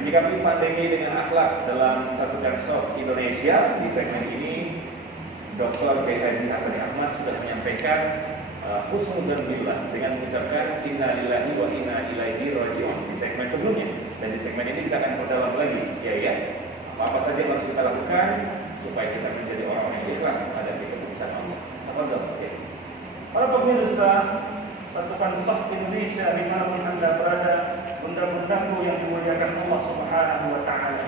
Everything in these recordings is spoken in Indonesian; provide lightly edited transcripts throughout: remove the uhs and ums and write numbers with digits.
Menyikapi pandemi dengan akhlak dalam Satukan Soft Indonesia, di segmen ini Dr. B. Haji Hasan Ahmad sudah menyampaikan husnudzon dengan mengucapkan inna lillahi wa inna ilaihi raji'un di segmen sebelumnya, dan di segmen ini kita akan perdalam lagi ya apa saja yang harus kita lakukan supaya kita menjadi orang yang ikhlas menghadapi keputusan Allah. Apa ya? Para pemirsa Satukan Soft Indonesia dimanapun Anda berada, bunda-bundaku yang dimuliakan Allah Subhanahu wa Ta'ala,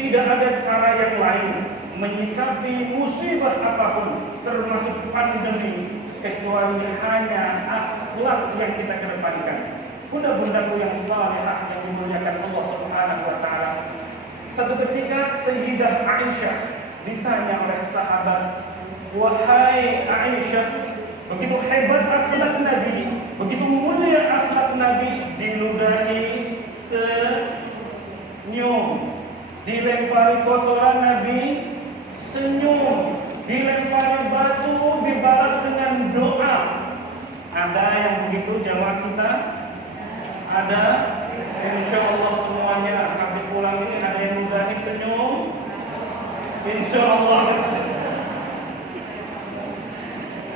tidak ada cara yang lain menyikapi musibah apapun termasuk pandemi kecuali hanya akhlak yang kita kedepankan. Bunda-bundaku yang salehah yang dimuliakan Allah Subhanahu wa Ta'ala, satu ketika Sayyidah Aisyah ditanya oleh sahabat, "Wahai Aisyah, begitu hebat akhlak Nabi, begitu mulia akhlak Nabi, diludahi senyum, dilempari kotoran Nabi senyum, dilempari batu dibalas dengan doa." Ada yang begitu jamaah kita? Ada? Insya Allah semuanya kami pulang ini ada yang ludahi senyum? Insya Allah.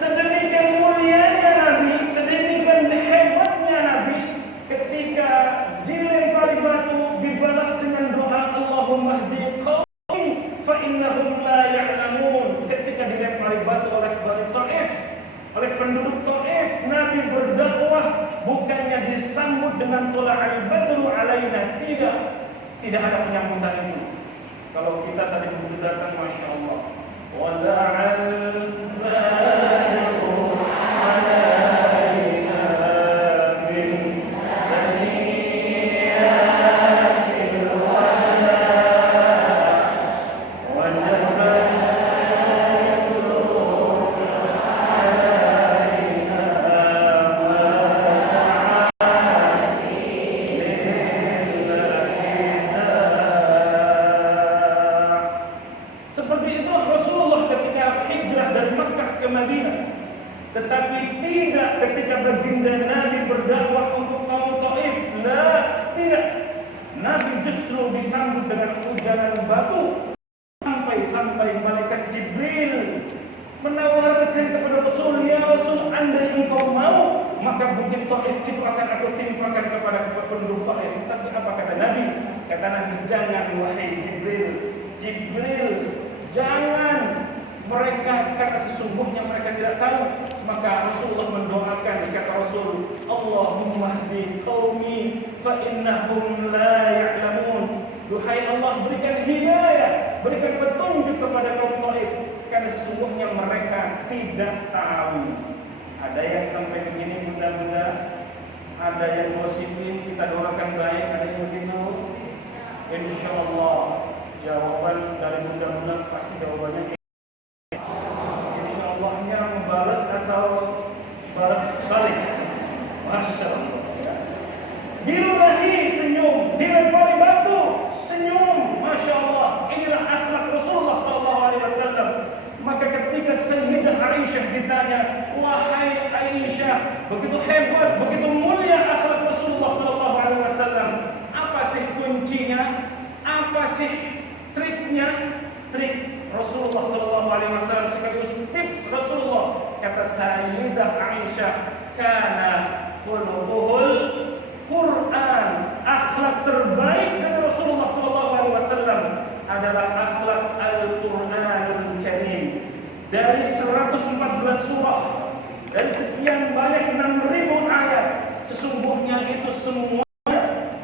Sedemikian mulianya Nabi, sedemikian hebatnya Nabi, ketika dilempari batu dibalas dengan doa Allahumma hdi qaumi fa innahum la ya'lamun. Ketika dilempari batu oleh Taif, oleh penduduk Taif, Nabi berdakwah bukannya disambut dengan tula'al badru alaina, tidak ada penyambutan itu. Kalau kita tadi begitu datang, masya Allah, wala'al badru alaina min saniyatil wala wa tetapi tidak ketika baginda Nabi berdakwah untuk kaum Taif. Tidak. Nabi justru disambut dengan hujanan batu, sampai malaikat Jibril menawarkan kepada Rasul, "Ya Rasul, andai engkau mau, maka bukit Taif itu akan aku timpakan kepada penduduk Taif." Tapi apa kata Nabi? Kata Nabi, "Jangan wahai Jibril, jangan. Mereka, karena sesungguhnya mereka tidak tahu." Maka Rasulullah mendoakan, kata Rasul, "Allahumma hdi qaumi fa innahum la ya'lamun." Duhai Allah, berikan hidayah, berikan petunjuk kepada kaum Taif, karena sesungguhnya mereka tidak tahu. Ada yang sampai begini, bunda-bunda, ada yang positif, kita doakan baik, ada yang begitu. Insya Allah jawaban dari bunda-bunda pasti jawabannya membalas atau balas balik. Masya Allah ya. Diludahi senyum, dilempari batu senyum. Masya Allah, inilah akhlak Rasulullah SAW. Maka ketika Sayyidah Aisyah ditanya, "Wahai Aisyah, begitu hebat, begitu mulia akhlak Rasulullah SAW, apa sih kuncinya? Apa sih triknya?" Trik Rasulullah SAW sekaligus tips Rasulullah, kata Sayyidah Aisyah, "Kana khuluquhul Quran." Akhlak terbaik dari Rasulullah SAW adalah akhlak Al-Quranul Karim. Dari 114 surah, dari sekian banyak 6.000 ayat, sesungguhnya itu semua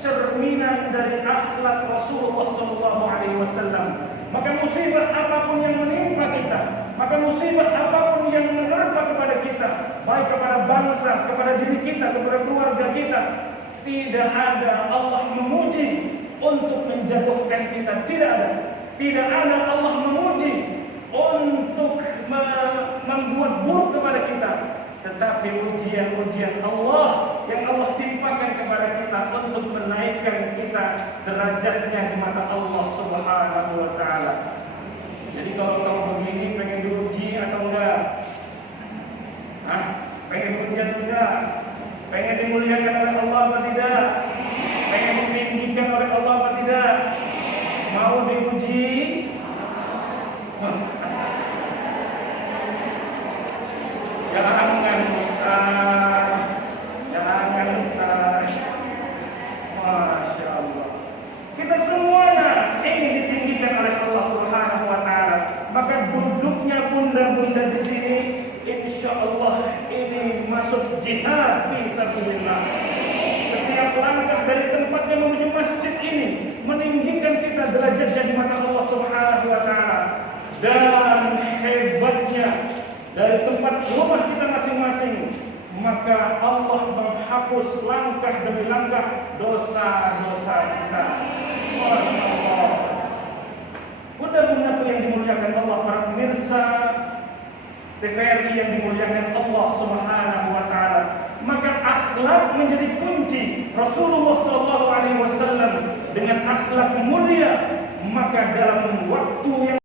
cerminan dari akhlak Rasulullah SAW. Maka musibah apapun yang menimpa kita, maka musibah apapun yang menerpa kepada kita, baik kepada bangsa, kepada diri kita, kepada keluarga kita, tidak ada Allah memuji untuk menjatuhkan kita. Tidak ada Allah memuji untuk membuat buruk kepada kita. Tetapi ujian-ujian Allah yang Allah timpakan kepada kita untuk menaikkan kita derajatnya di mata Allah Subhanahu wa Ta'ala. Jadi kalau kamu begini, pengen diuji atau enggak? Pengen ujian enggak? Pengen dimuliakan oleh Allah atau tidak? Pengen ditinggikan oleh bunda-bunda di sini, insya Allah ini masuk jihad fi sabilillah. Setiap langkah dari tempatnya menuju masjid ini meninggikan kita derajatnya di mata Allah Subhanahu wa taala. Dan hebatnya dari tempat rumah kita masing-masing, maka Allah menghapus langkah demi langkah dosa-dosa kita. Masya Allah. Bunda-bundaku yang dimuliakan Allah, para pemirsa TVRI yang dimuliakan Allah Subhanahu wa taala, maka akhlak menjadi kunci. Rasulullah SAW dengan akhlak mulia, maka dalam waktu yang